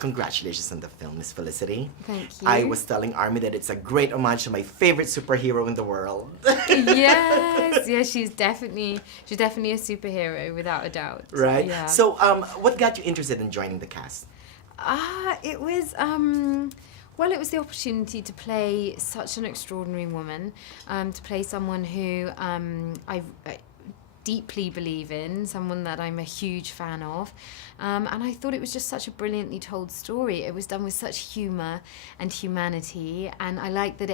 congratulations on the film, Miss Felicity. Thank you. I was telling Army that it's a great homage to my favorite superhero in the world. Yes, she's definitely a superhero without a doubt. Right? Yeah. So, what got you interested in joining the cast? It was well, it was the opportunity to play such an extraordinary woman, to play someone who I deeply believe in, someone that I'm a huge fan of, and I thought it was just such a brilliantly told story. It was done with such humour and humanity, and I like that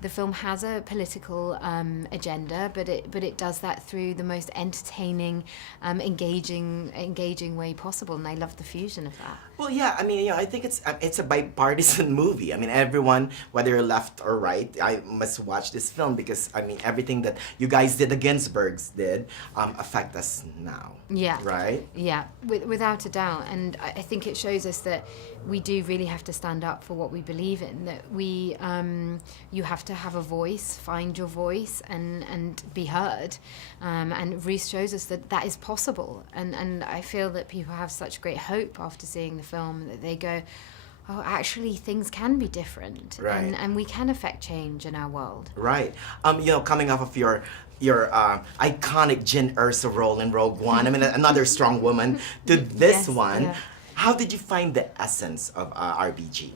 the film has a political agenda, but it does that through the most entertaining, engaging way possible, and I love the fusion of that. Well, yeah, I mean, I think it's a bipartisan movie. I mean, everyone, whether you're left or right, I must watch this film because, I mean, everything that you guys did, the Ginsburgs did, affect us now. Yeah. Right? Yeah, without a doubt. And I think it shows us that we do really have to stand up for what we believe in, that you have to have a voice, find your voice, and be heard. And Ruth shows us that that is possible. And I feel that people have such great hope after seeing the film, that they go, oh, actually, things can be different. Right. And we can affect change in our world. Right. Coming off of your iconic Jyn Erso role in Rogue One, I mean, another strong woman, to this Yes, one, yeah. how did you find the essence of RBG?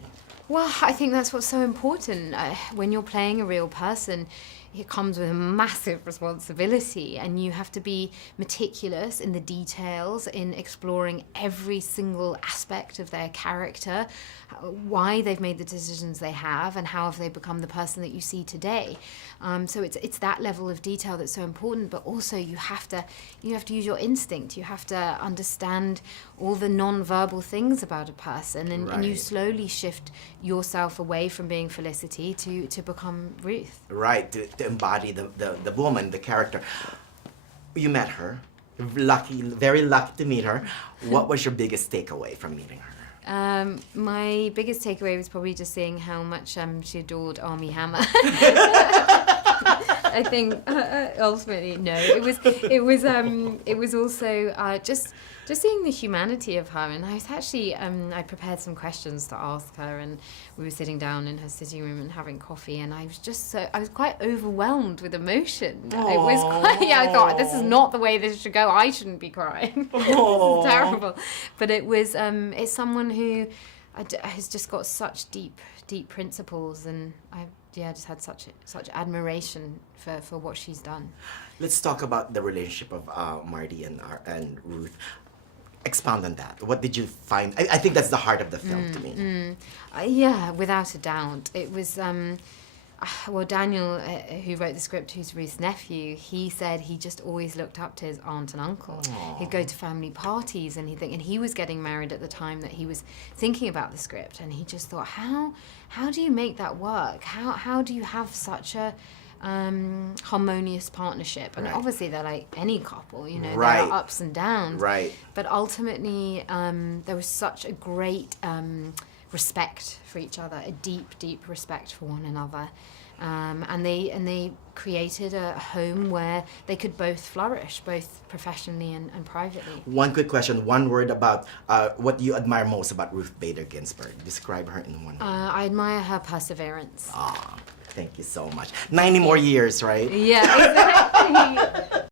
Well, I think that's what's so important. When you're playing a real person, it comes with a massive responsibility, and you have to be meticulous in the details, in exploring every single aspect of their character, why they've made the decisions they have, and how have they become the person that you see today. So it's that level of detail that's so important, but also you have to use your instinct. You have to understand all the non-verbal things about a person, and you slowly shift yourself away from being Felicity to become Ruth. Right, to embody the woman, the character. You met her. Very lucky to meet her. What was your biggest takeaway from meeting her? My biggest takeaway was probably just seeing how much she adored Armie Hammer. I think ultimately, no, it was also just seeing the humanity of her. And I was actually I prepared some questions to ask her, and we were sitting down in her sitting room and having coffee, and I was quite overwhelmed with emotion. Aww. It was quite, I thought, this is not the way this should go. I shouldn't be crying. This is terrible. But it's someone who has just got such deep principles, and I just had such admiration for what she's done. Let's talk about the relationship of Marty and Ruth. Expound on that. What did you find? I think that's the heart of the film to me. Yeah, without a doubt. It was, well, Daniel, who wrote the script, who's Ruth's nephew, he said he just always looked up to his aunt and uncle. Aww. He'd go to family parties, and he was getting married at the time that he was thinking about the script, and he just thought, how do you make that work? How do you have such a harmonious partnership? And obviously they're like any couple, there are ups and downs. Right. But ultimately, there was such a great respect for each other, a deep respect for one another, and they created a home where they could both flourish, both professionally and privately. One quick question, one word about what you admire most about Ruth Bader Ginsburg. Describe her in one word. I admire her perseverance. Thank you so much. 90 more years, right? Yeah, exactly.